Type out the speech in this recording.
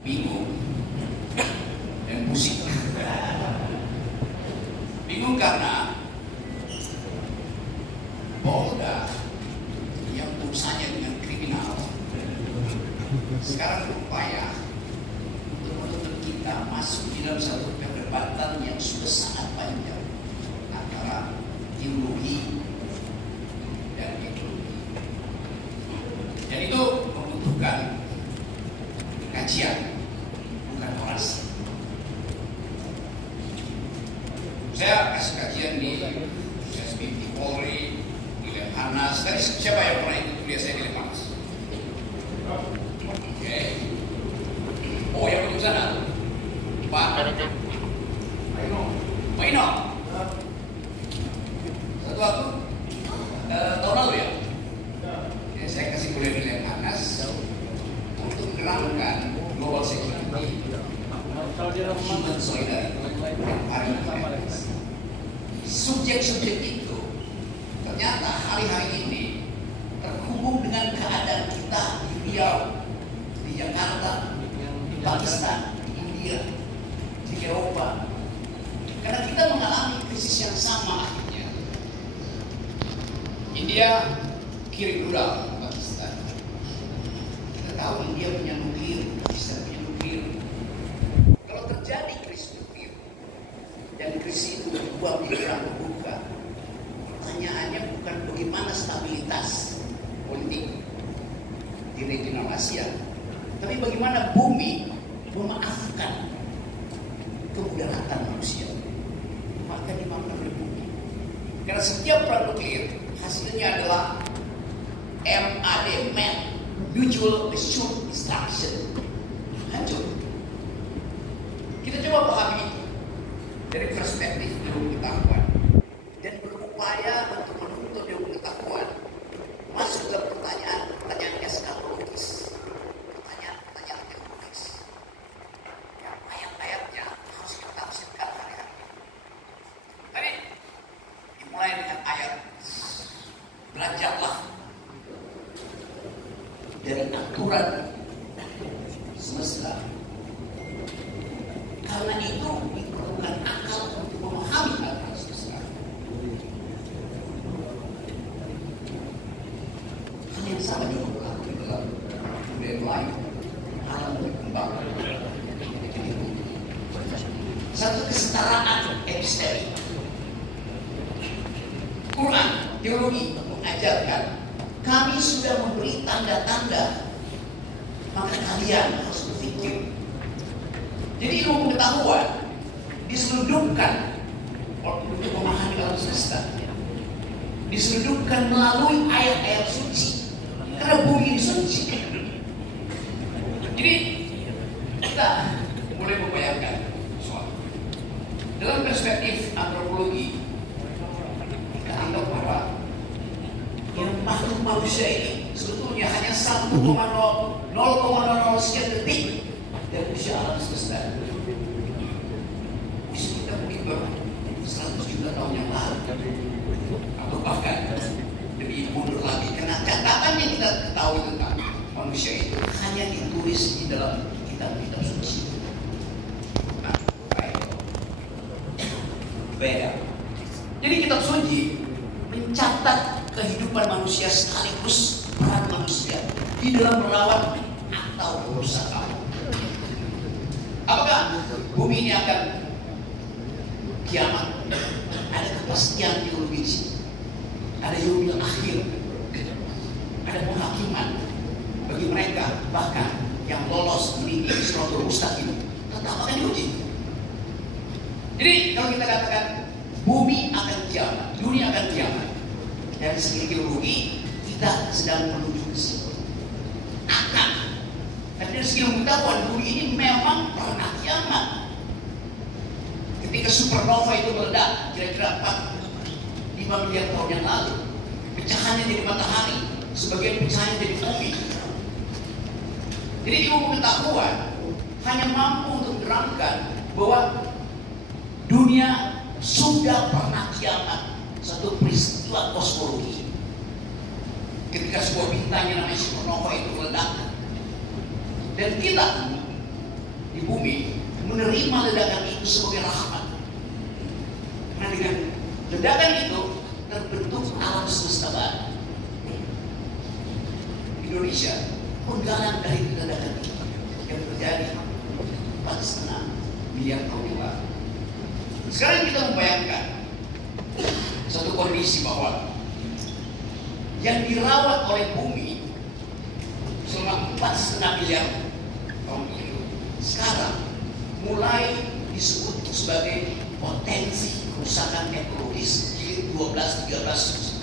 Bingung dan pusing. Bingung karena Polda yang urusannya dengan kriminal sekarang berupaya untuk menuntut kita masuk di dalam satu perdebatan yang sudah sangat panjang antara teologi dan ekonomi. Dan itu membutuhkan kajian, bukan orasi. Saya kasih kajian di SPP Polri, di Lemhanas. Tadi siapa yang pernah ikut kuliah saya di Lemhanas? Oke. Oh, yang di sana, Pak Maino. Satu waktu tahun lalu ya. Saya kasih kuliah di Lemhanas untuk menggerakkan global security, human solidarity. Subjek-subjek itu ternyata hari-hari ini terhubung dengan keadaan kita di Riau, di Jakarta, di Pakistan, di India, di Eropa. Karena kita mengalami krisis yang sama akhirnya. India kirim rudal ke Pakistan. Kita tahu India punya nuklir, Pakistan punya nuklir. Kalau terjadi krisis nuklir dan krisis itu berubah menjadi perang terbuka, pertanyaannya bukan bagaimana stabilitas politik di regional Asia, tapi bagaimana bumi memaafkan kemudaratan manusia. Maka dimaafkan oleh bumi. Karena setiap perang nuklir hasilnya adalah MAD, Mutual Assured Destruction, hancur. Kita coba pahami itu dari perspektif ilmu pengetahuan dan berupaya untuk menuntut ilmu pengetahuan masuk dalam pertanyaan eskatologis, pertanyaan teologis yang ayat-ayatnya harus kita tafsirkan hari-hari. Tadi dimulai dengan ayat, belajarlah dari aturan semesta. Karena itu diperlukan akal untuk memahami aturan semesta. Hal yang sama juga berlaku di dalam budaya lain, alam berkembang. Satu kesetaraan epistemi. Quran, teologi mengajarkan kami sudah memberi tanda-tanda, maka kalian harus berpikir. Jadi ilmu pengetahuan diseludupkan untuk memahami alam semesta, diseludupkan melalui ayat-ayat suci, karena bumi ini suci. Jadi kita boleh membayangkan soal dalam perspektif antropologi, kita anggap bahwa yang makhluk manusia ini sebetulnya hanya 1,00 sekian detik dari usia alam semesta. Usia kita mungkin baru 100 juta tahun yang lalu, atau bahkan lebih mundur lagi. Karena catatan yang kita ketahui tentang manusia itu hanya ditulis di dalam kitab-kitab suci. Nah, beda. Jadi kitab suci mencatat kehidupan manusia sekaligus peran manusia di dalam merawat atau berusaha. Apakah bumi ini akan kiamat? Ada kepastian teologis, ada yaumil akhir, ada penghakiman bagi mereka bahkan yang lolos meninggi Siratul Mustaqim tetap akan diuji. Jadi kalau kita katakan bumi akan kiamat, dunia akan kiamat, dari segi teologi kita sedang menuju ke situ. Akan. Dan dari segi pengetahuan bumi ini memang pernah kiamat. Ketika supernova itu meledak kira-kira 4-5 miliar tahun yang lalu, pecahannya jadi matahari, sebagian pecahannya jadi bumi. Jadi ilmu pengetahuan hanya mampu untuk menerangkan bahwa dunia sudah pernah kiamat, satu peristiwa kosmologi. Ketika sebuah bintang yang namanya supernova itu meledak, dan kita di bumi menerima ledakan itu sebagai rahmat. Karena dengan ledakan itu terbentuk alam semesta baru. Indonesia penggalan dari ledakan itu yang terjadi 4,5 miliar tahun yang lalu. Sekarang kita membayangkan satu kondisi bahwa yang dirawat oleh bumi selama 4,5 miliar tahun itu sekarang mulai disebut sebagai potensi kerusakan ekologis jilid 12, 13